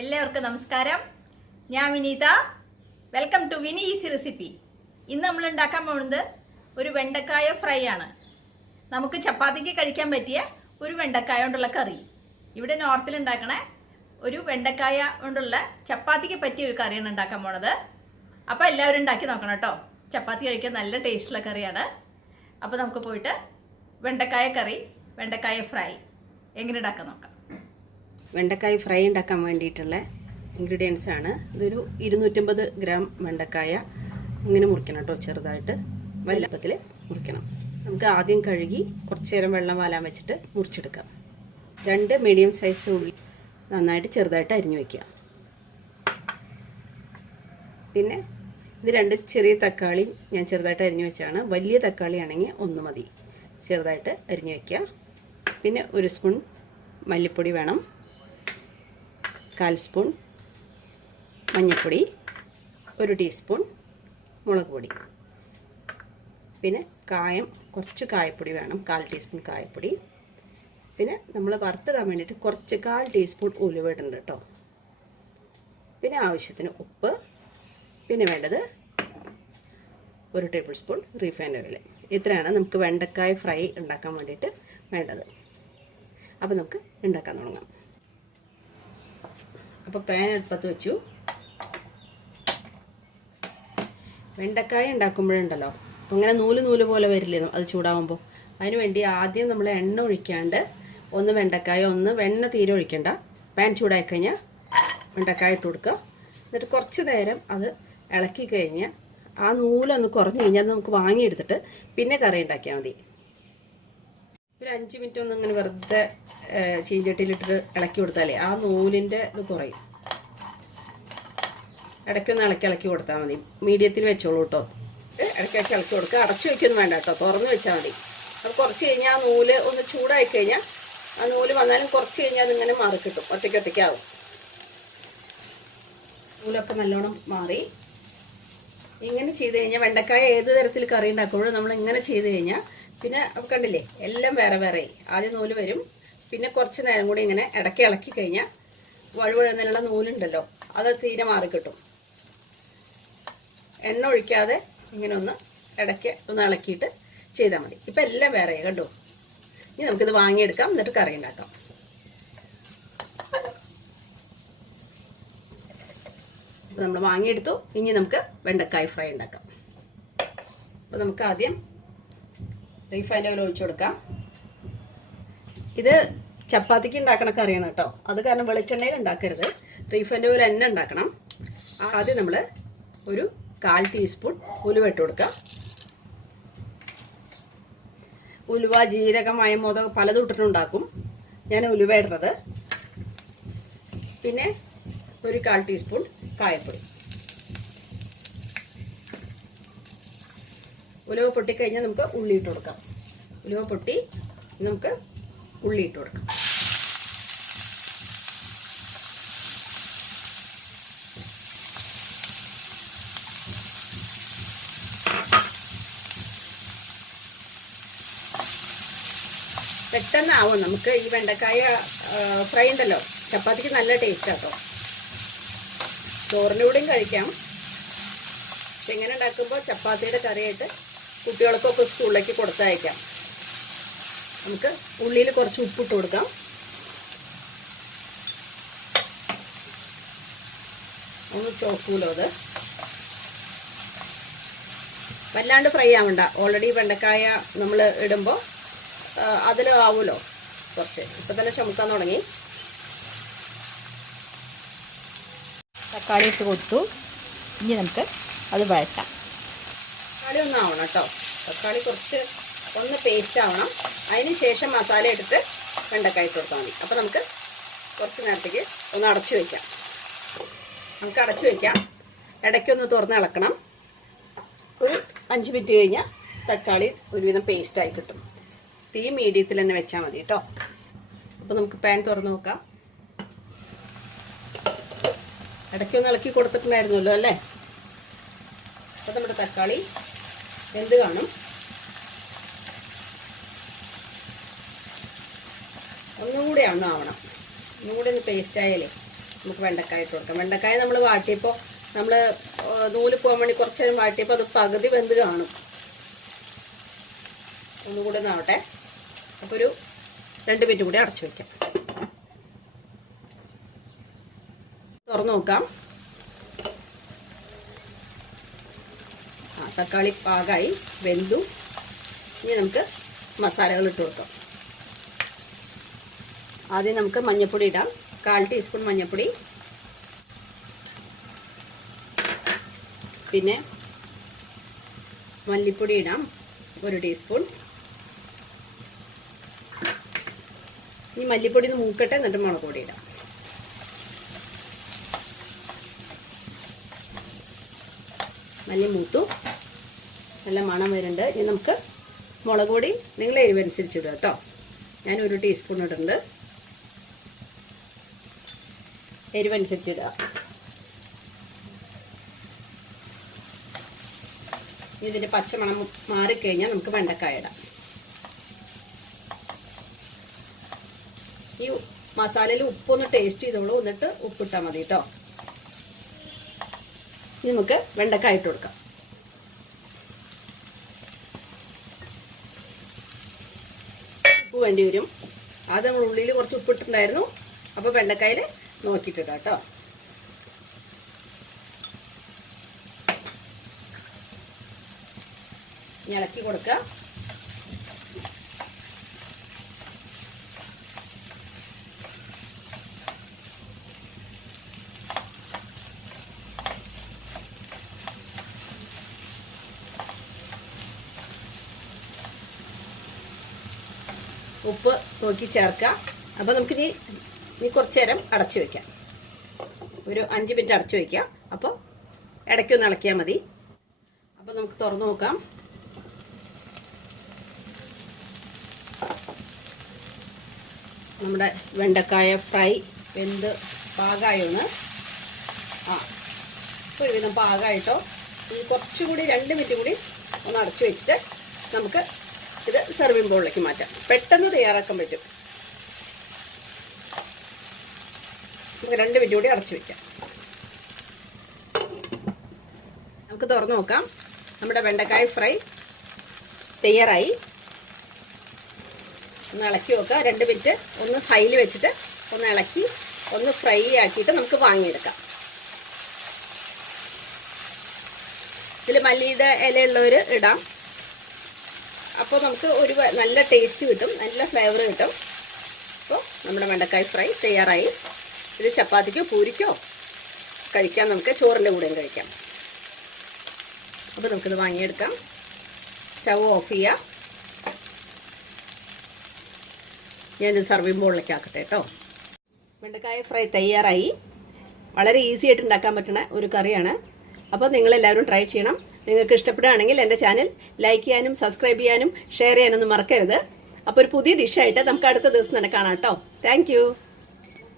എല്ലാവർക്കും നമസ്കാരം. ഞാൻ Vineetha. Welcome to Vini easy recipe. ഇന്ന് നമ്മൾ ഉണ്ടാക്കാൻ പോകുന്നത് ഒരു വെണ്ടക്കായ ഫ്രൈ ആണ്. നമുക്ക് ചപ്പാത്തിക്ക് കഴിക്കാൻ പറ്റിയ ഒരു വെണ്ടക്കായ കൊണ്ടുള്ള കറി. ഇവിടെ നോർത്തിൽ ഉണ്ടാക്കണ ഒരു വെണ്ടക്കായ കൊണ്ടുള്ള ചപ്പാത്തിക്ക് പറ്റിയ ഒരു കറിയാണ് ഉണ്ടാക്കാൻ പോണത്. അപ്പോൾ എല്ലാവരും ഉണ്ടാക്കി നോക്കണം കേട്ടോ. ചപ്പാത്തി കഴിക്കാൻ നല്ല ടേസ്റ്റുള്ള കറിയാണ്. അപ്പോൾ നമുക്ക് പോയിട്ട് വെണ്ടക്കായ കറി, വെണ്ടക്കായ ഫ്രൈ എങ്ങനെ ഉണ്ടാക്കാൻ നോക്കാം. വെണ്ടക്കായ ഫ്രൈ ഉണ്ടാക്കാൻ വേണ്ടിയിട്ടുള്ള ഇൻഗ്രീഡിയൻസ് ആണ്. ഇതൊരു 250 ഗ്രാം വെണ്ടക്കായ ഇങ്ങനെ മുറിക്കണം കേട്ടോ. ചെറുതായിട്ട് വലുപ്പത്തിൽ മുറിക്കണം. നമുക്ക് ആദ്യം കഴുകി കുറച്ച് നേരം വെള്ളം വാലാൻ വെച്ചിട്ട് മുറിച്ചെടുക്കാം. 2 മീഡിയം സൈസ് ഉള്ളി നന്നായിട്ട് ചെറുതായിട്ട് അരിഞ്ഞു വയ്ക്കുക. പിന്നെ ഇത് 2 ചെറിയ തക്കാളി ഞാൻ ചെറുതായിട്ട് അരിഞ്ഞു വെച്ചാണ്. വലിയ തക്കാളി ആണെങ്കിൽ 1 മതി. ചെറുതായിട്ട് അരിഞ്ഞു വയ്ക്കുക. പിന്നെ 1 സ്പൂൺ മല്ലിപ്പൊടി വേണം, 1/4 സ്പൂൺ മഞ്ഞൾപ്പൊടി, 1 ടീസ്പൂൺ മുളക് പൊടി, പിന്നെ കുറച്ച് കായപ്പൊടി വേണം, 1/4 ടീസ്പൂൺ കായപ്പൊടി. പിന്നെ നമ്മൾ വറുത്തിടാൻ വേണ്ടിയിട്ട് കുറച്ച് 1/4 ടീസ്പൂൺ ഉലുവ ഇടുന്നുണ്ട് കേട്ടോ. പിന്നെ ആവശ്യത്തിന് ഉപ്പ്. പിന്നെ വേണ്ടത് 1 ടേബിൾ സ്പൂൺ റീഫൈൻഡ് ഓയിൽ. ഇത്രയാണ് നമുക്ക് വെണ്ടക്കായ ഫ്രൈ ഉണ്ടാക്കാൻ വേണ്ടിയിട്ട് വേണ്ടത്. അപ്പോൾ നമുക്ക് ഉണ്ടാക്കാൻ തുടങ്ങാം. അപ്പോൾ പാൻ അടുപ്പത്ത് വെച്ചു. വെണ്ടക്കായ ഉണ്ടാക്കുമ്പോഴുണ്ടല്ലോ അങ്ങനെ നൂല് പോലെ വരില്ലേ അത് ചൂടാവുമ്പോൾ. അതിന് വേണ്ടി ആദ്യം നമ്മൾ എണ്ണ ഒഴിക്കാണ്ട് ഒന്ന് വെണ്ടക്കായ വെണ്ണ തീരെ ഒഴിക്കണ്ട. പാൻ ചൂടായി കഴിഞ്ഞാൽ വെണ്ടക്കായ ഇട്ട് കൊടുക്കുക. എന്നിട്ട് കുറച്ച് നേരം അത് ഇളക്കി കഴിഞ്ഞാൽ ആ നൂലൊന്ന് കുറഞ്ഞ് കഴിഞ്ഞാൽ അത് നമുക്ക് വാങ്ങിയെടുത്തിട്ട് പിന്നെ കറി ഉണ്ടാക്കിയാൽ മതി. ഒരു 5 മിനിറ്റ് ഒന്ന് ഇങ്ങനെ വെറുതെ ചീഞ്ചട്ടിയിലിട്ട് ഇളക്കി കൊടുത്താലേ ആ നൂലിൻ്റെ ഇത് കുറയും. ഇടയ്ക്കൊന്ന് ഇളക്കി കൊടുത്താൽ മതി. മീഡിയത്തിൽ വെച്ചോളൂ കേട്ടോ. ഇടയ്ക്കൊക്കെ ഇളക്കി കൊടുക്കുക. അടച്ചു വയ്ക്കൊന്നും വേണ്ട കേട്ടോ, തുറന്ന് വെച്ചാൽ മതി. അപ്പോൾ കുറച്ച് കഴിഞ്ഞാൽ ആ നൂല് ഒന്ന് ചൂടായി കഴിഞ്ഞാൽ ആ നൂല് വന്നാലും കുറച്ച് കഴിഞ്ഞാൽ അതിങ്ങനെ മാറി കിട്ടും. ഒറ്റയ്ക്കാവും. നൂലൊക്കെ നല്ലോണം മാറി. ഇങ്ങനെ ചെയ്ത് കഴിഞ്ഞാൽ വെണ്ടക്കായ ഏത് തരത്തിൽ കറി ഉണ്ടാക്കുമ്പോഴും നമ്മൾ ഇങ്ങനെ ചെയ്ത് കഴിഞ്ഞാൽ പിന്നെ കണ്ടില്ലേ എല്ലാം വേറെ ആദ്യം നൂല് വരും. പിന്നെ കുറച്ച് നേരം കൂടി ഇങ്ങനെ ഇളക്കി കഴിഞ്ഞാൽ വഴുവഴുന്നുള്ള നൂലുണ്ടല്ലോ അത് തീരെ മാറി കിട്ടും. എണ്ണ ഒഴിക്കാതെ ഇങ്ങനെ ഒന്ന് ഇളക്കിയിട്ട് ചെയ്താൽ മതി. ഇപ്പം എല്ലാം വേറെ കണ്ടോ. ഇനി നമുക്കിത് വാങ്ങിയെടുക്കാം, എന്നിട്ട് കറി ഉണ്ടാക്കാം. അപ്പോൾ നമ്മൾ വാങ്ങിയെടുത്തു. ഇനി നമുക്ക് വെണ്ടക്കായ ഫ്രൈ ഉണ്ടാക്കാം. അപ്പോൾ നമുക്ക് ആദ്യം റീഫൈൻഡ് ഓയിൽ ഒഴിച്ചു കൊടുക്കാം. ഇത് ചപ്പാത്തിക്ക് ഉണ്ടാക്കണ കറിയാണ് കേട്ടോ. അത് കാരണം വെളിച്ചെണ്ണയിൽ ഉണ്ടാക്കരുത്, റീഫൈൻഡ് ഓയിൽ തന്നെ ഉണ്ടാക്കണം. ആദ്യം നമ്മൾ ഒരു 1/4 ടീസ്പൂൺ ഉലുവ ഇട്ട് കൊടുക്കാം. ഉലുവ, ജീരകം, അയമോദം പലതും ഇട്ടിട്ടുണ്ടാക്കും. ഞാൻ ഉലുവ ഇടുന്നത്. പിന്നെ ഒരു 1/4 ടീസ്പൂൺ കായപ്പൊടി. ഉലുവ പൊട്ടിക്കഴിഞ്ഞാൽ നമുക്ക് ഉള്ളി ഇട്ട് കൊടുക്കാം. ഉലുവ പൊട്ടി നമുക്ക് ഉള്ളി ഇട്ട് കൊടുക്കാം. പെട്ടെന്നാവും. നമുക്ക് ഈ വെണ്ടക്കായ ഫ്രൈ ഉണ്ടല്ലോ ചപ്പാത്തിക്ക് നല്ല ടേസ്റ്റ് ആട്ടോ. ചോറിൻ്റെ കൂടെയും കഴിക്കാം. പക്ഷെ ഇങ്ങനെ ഉണ്ടാക്കുമ്പോൾ ചപ്പാത്തിയുടെ കറിയായിട്ട് കുട്ടികൾക്കൊക്കെ സ്കൂളിലേക്ക് കൊടുത്തയക്കാം. നമുക്ക് ഉള്ളിയിൽ കുറച്ച് ഉപ്പിട്ട് കൊടുക്കാം. ഒന്ന് ചോക്കൂലോ. അത് വല്ലാണ്ട് ഫ്രൈ ആവണ്ട. ഓൾറെഡി വെണ്ടക്കായ നമ്മൾ ഇടുമ്പോൾ അതിലാവുമല്ലോ കുറച്ച്. ഇപ്പം തന്നെ ചുമക്കാൻ തുടങ്ങി. തക്കാളി ഇട്ട് കൊടുത്തു. ഇനി നമുക്ക് അത് വഴറ്റാം. തക്കാളി ഒന്നാവണം കേട്ടോ. തക്കാളി കുറച്ച് ഒന്ന് പേസ്റ്റ് ആവണം. അതിന് ശേഷം മസാല എടുത്തിട്ട് വെണ്ടക്കായ ഇട്ട് കൊടുത്താൽ മതി. അപ്പോൾ നമുക്ക് കുറച്ച് നേരത്തേക്ക് ഒന്ന് അടച്ചു വയ്ക്കാം. ഇടയ്ക്കൊന്ന് തുറന്ന് ഇളക്കണം. ഒരു 5 മിനിറ്റ് കഴിഞ്ഞാൽ തക്കാളി ഒരുവിധം പേസ്റ്റായി കിട്ടും. തീ മീഡിയത്തിൽ തന്നെ വെച്ചാൽ മതി കേട്ടോ. അപ്പോൾ നമുക്ക് പാൻ തുറന്ന് നോക്കാം. ഇടയ്ക്കൊന്ന് ഇളക്കി കൊടുത്തിട്ടുണ്ടായിരുന്നല്ലോ അല്ലേ. അപ്പോൾ നമ്മുടെ തക്കാളി വെന്ത് കാണും. ഒന്നും കൂടി ആവണം. ഒന്നും കൂടി ഒന്ന് പേസ്റ്റ് ആയാലേ നമുക്ക് വെണ്ടക്കായ ഇട്ട് കൊടുക്കാം. വെണ്ടക്കായ നമ്മൾ വാട്ടിയപ്പോൾ നമ്മൾ നൂല് പോകാൻ വേണ്ടി കുറച്ച് നേരം വാട്ടിയപ്പോൾ അത് പകുതി വെന്ത് കാണും. ഒന്നുകൂടെ ഒന്നാവട്ടെ. അപ്പോൾ ഒരു 2 മിനിറ്റ് കൂടി അടച്ചു വയ്ക്കാം. തുറന്നു നോക്കാം. തക്കാളി പാകമായി വെന്തു. ഇനി നമുക്ക് മസാലകൾ ഇട്ട് കൊടുക്കാം. ആദ്യം നമുക്ക് മഞ്ഞൾപ്പൊടി ഇടാം. 1/4 ടീസ്പൂൺ മഞ്ഞൾപ്പൊടി, പിന്നെ മല്ലിപ്പൊടി ഇടാം 1 ടീസ്പൂൺ. ഇനി മല്ലിപ്പൊടി ഒന്ന് മൂക്കട്ടെ, എന്നിട്ട് മുളക് പൊടി ഇടാം. മല്ലി മൂത്തു, നല്ല മണം വരുന്നുണ്ട്. ഇനി നമുക്ക് മുളക് പൊടി നിങ്ങളെ എരിവനുസരിച്ച് ഇടുക കേട്ടോ. ഞാൻ 1 ടീസ്പൂൺ ഇടുന്നുണ്ട്. എരിവനുസരിച്ച് ഇടുക. ഇതിൻ്റെ പച്ചമണം മാറിക്കഴിഞ്ഞാൽ നമുക്ക് വെണ്ടക്കായ ഇടാം. ഈ മസാലയിൽ ഉപ്പൊന്ന് ടേസ്റ്റ് ചെയ്തോളൂ, എന്നിട്ട് ഉപ്പിട്ടാൽ മതി കേട്ടോ. ഇനി നമുക്ക് വെണ്ടക്കായ ഇട്ട് കൊടുക്കാം. ഉപ്പ് വേണ്ടി വരും. അത് നമ്മൾ ഉള്ളിൽ കുറച്ച് ഉപ്പിട്ടുണ്ടായിരുന്നു. അപ്പോൾ വെണ്ടക്കായിൽ നോക്കിയിട്ടിടാം കേട്ടോ. ഇളക്കി കൊടുക്കുക. ഉപ്പ് നോക്കി ചേർക്കുക. അപ്പോൾ നമുക്കിനി കുറച്ച് നേരം അടച്ചു വയ്ക്കാം. ഒരു 5 മിനിറ്റ് അടച്ചു വയ്ക്കാം. അപ്പോൾ ഇടയ്ക്കൊന്ന് ഇളക്കിയാൽ മതി. അപ്പോൾ നമുക്ക് തുറന്നു നോക്കാം. നമ്മുടെ വെണ്ടക്കായ ഫ്രൈ വെന്ത് പാകമായൊന്ന് ഇപ്പോൾ ഒരുവിധം പാകമായിട്ടോ. ഇനി കുറച്ചുകൂടി 2 മിനിറ്റ് കൂടി ഒന്ന് അടച്ചു വെച്ചിട്ട് നമുക്ക് ഇത് സെർവിംഗ് ബൗളിലേക്ക് മാറ്റാം. പെട്ടെന്ന് തയ്യാറാക്കാൻ പറ്റും. നമുക്ക് 2 മിനിറ്റ് കൂടി അടച്ചു വയ്ക്കാം. നമുക്ക് തുറന്നു നോക്കാം. നമ്മുടെ വെണ്ടക്കായ ഫ്രൈ തയ്യാറായി. ഒന്ന് ഇളക്കി നോക്കുക. 2 മിനിറ്റ് ഒന്ന് ഹൈയിൽ വെച്ചിട്ട് ഒന്ന് ഇളക്കി ഒന്ന് ഫ്രൈ ആക്കിയിട്ട് നമുക്ക് വാങ്ങിയെടുക്കാം. ഇതിൽ മല്ലിയുടെ ഇലയുള്ളവർ ഇടാം. അപ്പോൾ നമുക്ക് ഒരു നല്ല ടേസ്റ്റ് കിട്ടും, നല്ല ഫ്ലേവർ കിട്ടും. അപ്പോൾ നമ്മുടെ വെണ്ടക്കായ ഫ്രൈ തയ്യാറായി. ഇത് ചപ്പാത്തിക്കോ പൂരിക്കോ കഴിക്കാം. നമുക്ക് ചോറിൻ്റെ കൂടെയും കഴിക്കാം. അപ്പോൾ നമുക്കിത് വാങ്ങിയെടുക്കാം. സ്റ്റവ് ഓഫ് ചെയ്യാം. ഞാനിത് സർവിംഗ് ബോളിലേക്ക് ആക്കട്ടെ കേട്ടോ. വെണ്ടക്കായ ഫ്രൈ തയ്യാറായി. വളരെ ഈസി ആയിട്ട് ഉണ്ടാക്കാൻ പറ്റുന്ന ഒരു കറിയാണ്. അപ്പോൾ നിങ്ങളെല്ലാവരും ട്രൈ ചെയ്യണം. നിങ്ങൾക്ക് ഇഷ്ടപ്പെടുകയാണെങ്കിൽ എൻ്റെ ചാനൽ ലൈക്ക് ചെയ്യാനും സബ്സ്ക്രൈബ് ചെയ്യാനും ഷെയർ ചെയ്യാനൊന്നും മറക്കരുത്. അപ്പോൾ ഒരു പുതിയ ഡിഷായിട്ട് നമുക്ക് അടുത്ത ദിവസം തന്നെ കാണാം കേട്ടോ. താങ്ക്